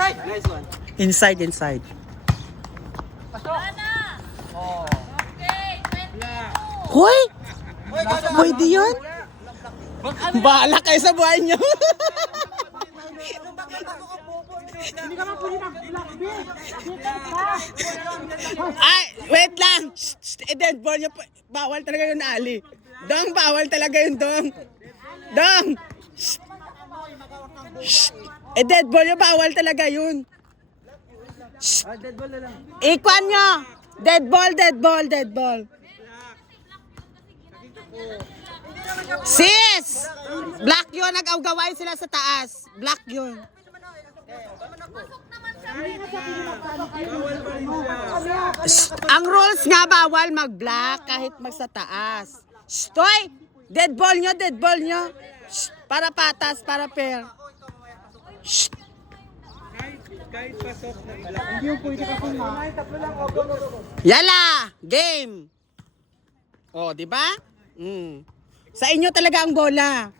Inside. Nice one. Inside, inside. Oh. Hoy! Pwede yun? Bahala kayo sa buhay nyo. Hindi ka mapuli ng black bear. Ay, wait lang. Dead ball nyo. Bawal talaga yun, Ali. Dong, bawal talaga yun, Dong. Dong! Dead ball nyo, bawal talaga yun. Dead ball na lang. Ikwan nyo. Dead ball, dead ball, dead ball. Sis! Black yun, nag-awgaway sila sa taas. Black yun. Ang rules nga, bawal mag-black kahit mag sa taas. Stoy! Dead ball nyo, dead ball nyo. Para patas, para fair. Kahit pasok na black. Hindi yung pwede kasi nga. Yala! Game! Oh, di ba? Sa inyo talaga ang bola.